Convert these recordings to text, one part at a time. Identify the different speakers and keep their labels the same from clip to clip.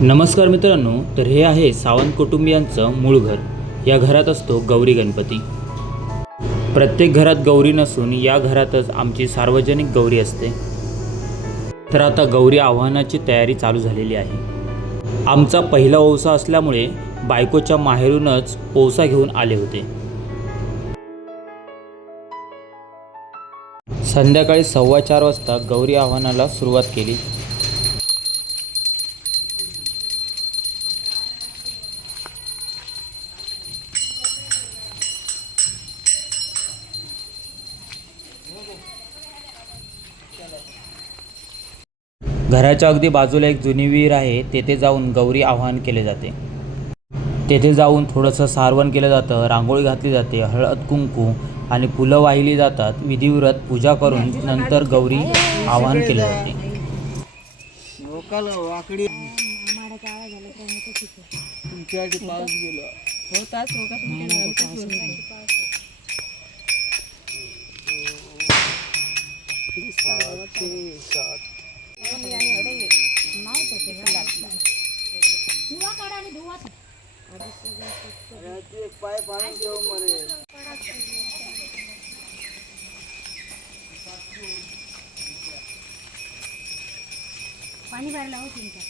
Speaker 1: नमस्कार मित्रांनो तर हे आहे सावंत कुटुंबियांचं मूळ घर. या घरात असतो गौरी गणपती. प्रत्येक घरात गौरी नसून या घरातच आमची सार्वजनिक गौरी असते. तर आता गौरी आव्हानाची तयारी चालू झालेली आहे. आमचा पहिला ओवसा असल्यामुळे बायकोच्या माहेरूनच ओवसा घेऊन आले होते. संध्याकाळी सव्वा चार वाजता गौरी आव्हानाला सुरुवात केली. घराच्या अगदी बाजूला एक जुनी विहीर आहे तेथे जाऊन गौरी आवाहन केले जाते तेथे जाऊन थोडंसं सारवण केलं जातं रांगोळी घातली जाते हळद कुंकू आणि फुलं वाहिली जातात विधिव्रत पूजा करून नंतर गौरी आवाहन केले जाते
Speaker 2: लोकल
Speaker 3: पाणी भरायला हो तुमच्या.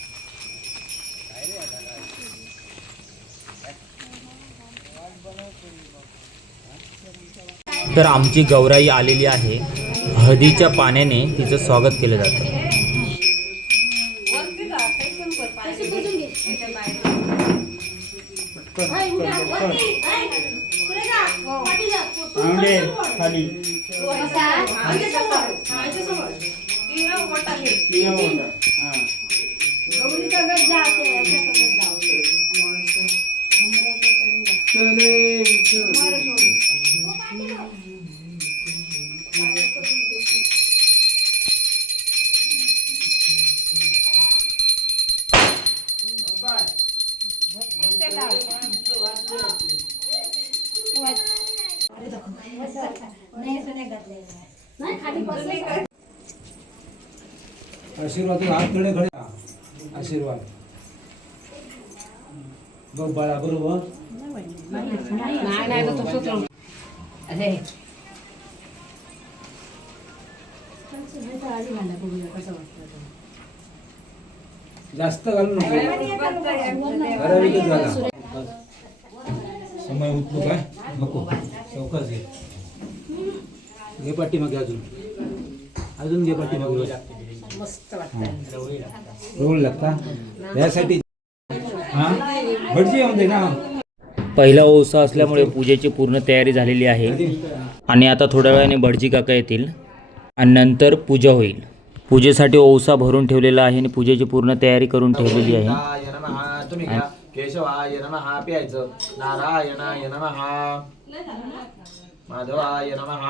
Speaker 1: तर आमची गौराई आलेली आहे. हळदीच्या पाण्याने तिचं स्वागत केलं जातं.
Speaker 2: खाली
Speaker 3: नाही
Speaker 2: आशीर्वाद हात कडे घडे. आशीर्वाद. बघ बाळा बरोबर? जास्त घालू नको. समय उठलो काय? नको. चौकाच घे. घे पाठीमागे अजून. अजून घे पाठीमागे. रोल लागता? यासाठी हा? भटजी येऊन दे ना.
Speaker 1: पहिला ओसा असल्यामुळे पूजेची पूर्ण तयारी झालेली आहे. आणि आता थोड्या वेळाने भटजी काका येतील आणि नंतर पूजा होईल. पूजेसाठी ओसा भरून ठेवलेला आहे आणि पूजेची पूर्ण तयारी करून ठेवलेली आहे.
Speaker 4: केशवाय नमः प्यायचं. नारायणाय नमः माधवाय नमः।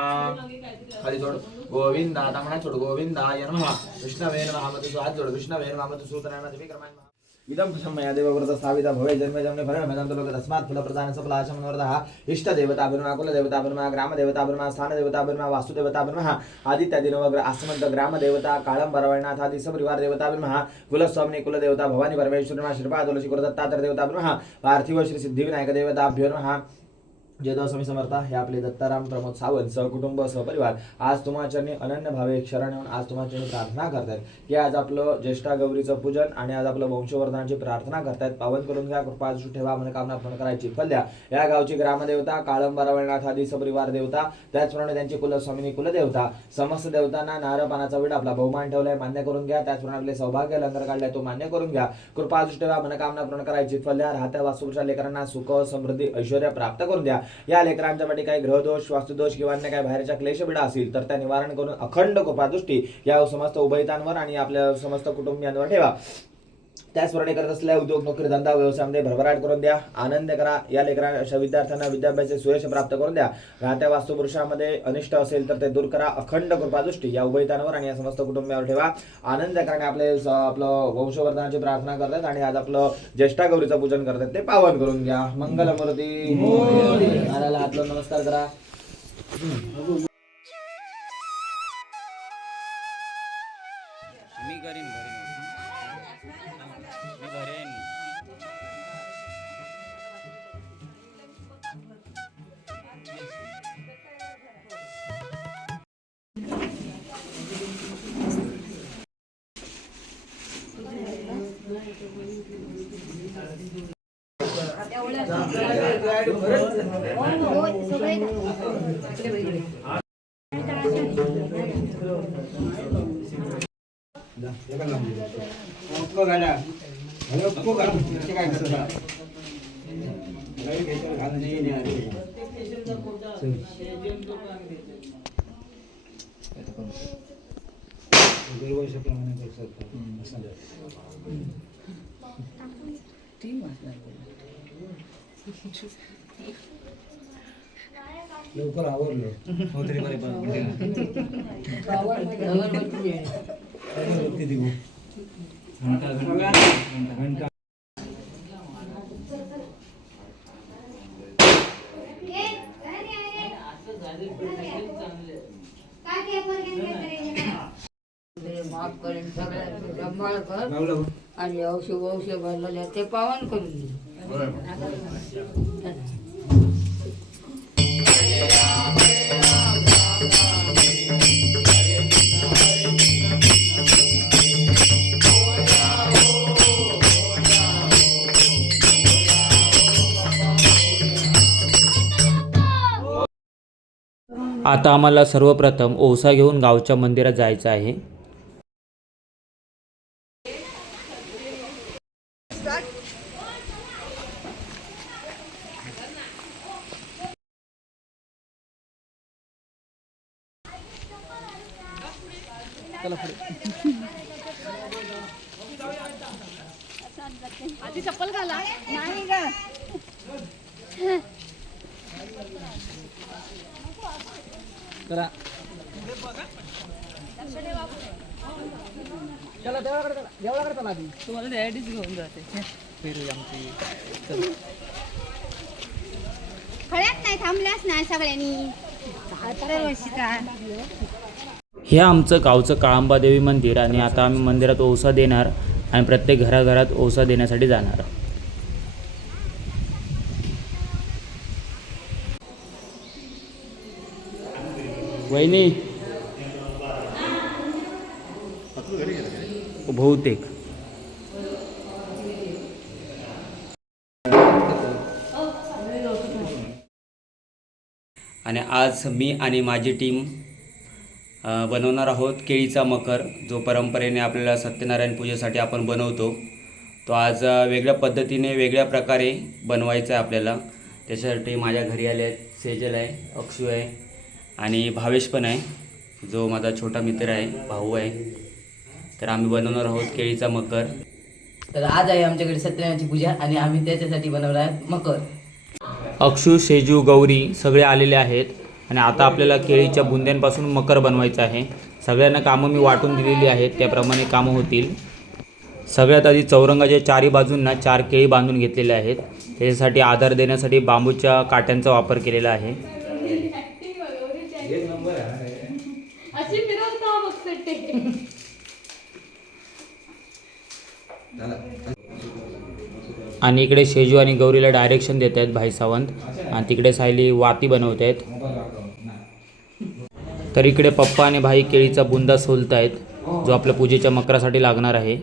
Speaker 4: खाली सोड गोविंदा टांगणा सोड गोविंदाय नमः। विष्णवे नमः मधुसू हात जोड. विष्णवे नमः मधुसूदनाय नमः विक्रमाय नमः इदं मया देवव्रत स्थापिता भवे जन्मे जन्मे भरण मेदं लोक तस्मात् फलप्रदान सफलाशं ग्रामदेवता इष्टदेवताभिर्मा कुलदेवताभिर्मा ग्रामदेवताभिर्मा स्थानदेवताभिर्मा वास्तुदेवताभिर्मा आदित्यादिनवग्र आसमंत ग्रामदेवता काळं बरवळनाथादि देवता देवताभिर्मा कुलस्वामिनी कुलदेवता भवानी परमेश्वरमा श्रीपाद तुलसी कुलदत्तात्र देवताभिर्मा पार्थिव श्री सिद्धिविनायक देवताभ्योर्मा जयदेव स्वामी समर्थ. हे आपले दत्ताराम प्रमोद सावंत सहकुटुंब सहपरिवार. आज तुम्हाचरणी अनन्य भावे शरण येऊन आज तुम्हाचरणी प्रार्थना करतायत. की आज आपलं ज्येष्ठा गौरीचं पूजन आणि आज आपलं वंशवर्धनाची प्रार्थना करतायत. पावन करून घ्या कृपा दृष्टी ठेवा मनोकामना पूर्ण करायची फल द्या. या गावची ग्रामदेवता काळंबारावळनाथ आदी सपरिवार देवता त्याचप्रमाणे त्यांची कुलस्वामिनी कुलदेवता समस्त देवतांना नारपानाचा पानाचा आपला बहुमान ठेवलाय मान्य करून घ्या. त्याचप्रमाणे आपले सौभाग्य लंगर काढलाय तो मान्य करून घ्या. कृपा दृष्टी ठेवा मनोकामना पूर्ण करायची फल द्या. राहत्या वास्तुपुरुषा लेकरांना सुख समृद्धी ऐश्वर्य प्राप्त करून द्या. या लेकरांच्या पाठी काही ग्रहदोष वास्तुदोष किंवा अन्य काही बाहेरच्या क्लेशबिडा असतील तर त्या निवारण करून अखंड कृपादृष्टी या समस्त उभयतांवर आणि आपल्या समस्त कुटुंबियांवर ठेवा. त्याचप्रमाणे करत असलेल्या उद्योग नोकरी धंदा व्यवसायामध्ये भरभराट करून द्या. आनंद करा. या लेकरा अशा विद्यार्थ्यांना विद्याभ्यासाचे सुयश प्राप्त करून द्या. राहत्या वास्तुपुरुषामध्ये अनिष्ट असेल तर ते दूर करा. अखंड कृपादृष्टी या उभयतांवर आणि या समस्त कुटुंबियावर ठेवा. आनंद कराने आपले आपलं वंशवर्धनाची प्रार्थना करतात आणि आज आपलं ज्येष्ठा गौरीचं पूजन करतात. ते पावन करून घ्या. मंगलमूर्ती. नारायणाला हात लावून नमस्कार करा.
Speaker 3: हो, सगळे
Speaker 2: दरवर्षाप्रमाणे करतात. असं नाही. लवकर आवरलं. हो तरी बरे किती? घंटा घंटा घंटा
Speaker 5: माफ करेन
Speaker 2: हो.
Speaker 5: आणि औषध औषध भरलेले ते पावन करून दे.
Speaker 1: आता आम्हाला सर्वप्रथम ओसा घेऊन गावच्या मंदिरात जायचं आहे.
Speaker 3: नाही ग.
Speaker 2: चला चला देवाकडे चला. देवळाकडे चला आधी. तुम्हाला डॅडीच घेऊन जाते. फिरू आमची.
Speaker 3: खळ्यात नाही थांबल्याच नाही सगळ्यांनी. दरवर्षीचा
Speaker 1: हे आमचं गावचं काळंबा देवी मंदिर आणि आता आम्ही मंदिरात ओसा देणार आणि प्रत्येक घराघरात ओसा देण्यासाठी जाणार. वहिनी. बहुतेक. आणि आज मी आणि माझी टीम बनवणार आहोत केळीचा मकर जो परंपरेने आपल्याला सत्यनारायण पूजेसाठी आपण बनवतो. तो आज वेगळ्या पद्धतीने वेगळ्या प्रकारे बनवायचा आहे आपल्याला. त्याच्यासाठी माझ्या घरी आले आहेत सेजल आहे अक्षू आहे आणि भावेश पण आहे. जो माझा छोटा मित्र आहे भाऊ आहे. तर आम्ही बनवणार आहोत केळीचा मकर.
Speaker 6: तर आज आहे आमच्याकडे सत्यनारायणची पूजा आणि आम्ही त्याच्यासाठी बनवला आहे मकर.
Speaker 1: अक्षू शेजू गौरी सगळे आलेले आहेत. आणि आता आपल्याला केळीच्या बुंद्यांपासून मकर बनवायचं आहे. सगळ्यांना कामं मी वाटून दिलेली आहेत त्याप्रमाणे कामं होतील. सगळ्यात आधी चौरंगाच्या चारी बाजूंना चार केळी बांधून घेतलेले आहेत. त्याच्यासाठी आधार देण्यासाठी बांबूच्या काट्यांचा वापर केलेला आहे. आणि इकडे शेजू आणि गौरीला डायरेक्शन देत आहेत भाई सावंत. आणि तिकडे सायली वाती बनवत आहेत. तर इकडे पप्पा आणि भाई केळीचा बुंदा सोलत आहेत जो आपल्या पूजेच्या मकरासाठी लागणार आहे.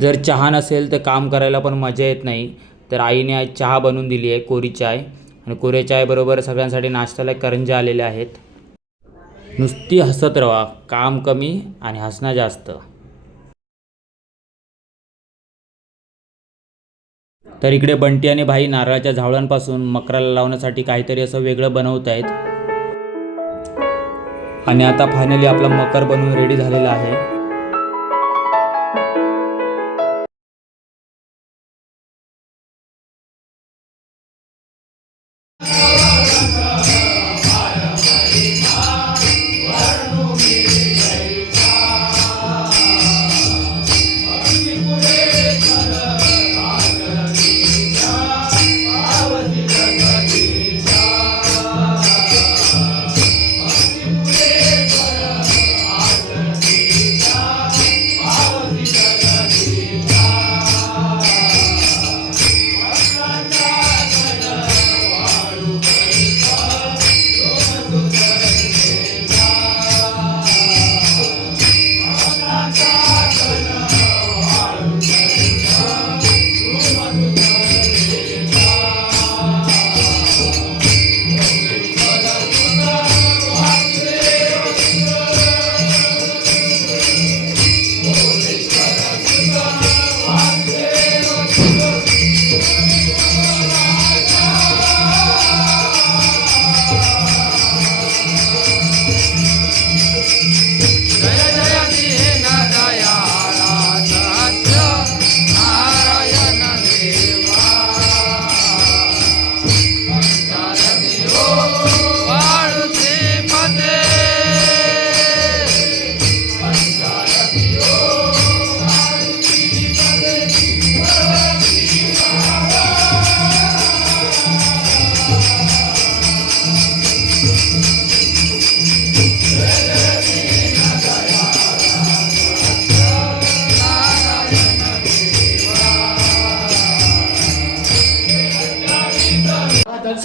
Speaker 1: जर चहा नसेल तर काम करायला पण मजा येत नाही. तर आईने आज चहा बनवून दिली आहे कोरी चाय. आणि कोऱ्या चायबरोबर सगळ्यांसाठी नाश्त्याला करंजा आलेल्या आहेत. नुसती हसत राहा काम कमी आणि हसणं जास्त. तर इकडे बंटी आणि भाई नारळाच्या झावळांपासून मकराला लावण्यासाठी काहीतरी असं वेगळं बनवत आहेत आणि आता फायनली आपला मकर बनवून रेडी झालेला आहे.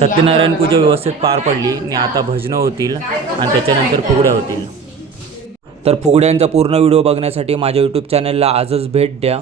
Speaker 1: सत्यनारायण पूजा व्यवस्थित पार पडली आणि आता भजनं होतील आणि त्याच्यानंतर फुगड्या होतील. तर फुगड्यांचा पूर्ण व्हिडिओ बघण्यासाठी माझ्या यूट्यूब चॅनलला आजच भेट द्या.